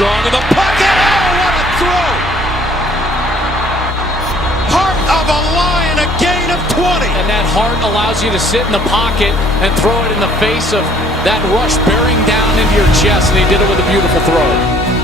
Strong in the pocket. Oh, what a throw! Heart of a lion, a gain of 20. And that heart allows you to sit in the pocket and throw it in the face of that rush bearing down into your chest, and he did it with a beautiful throw.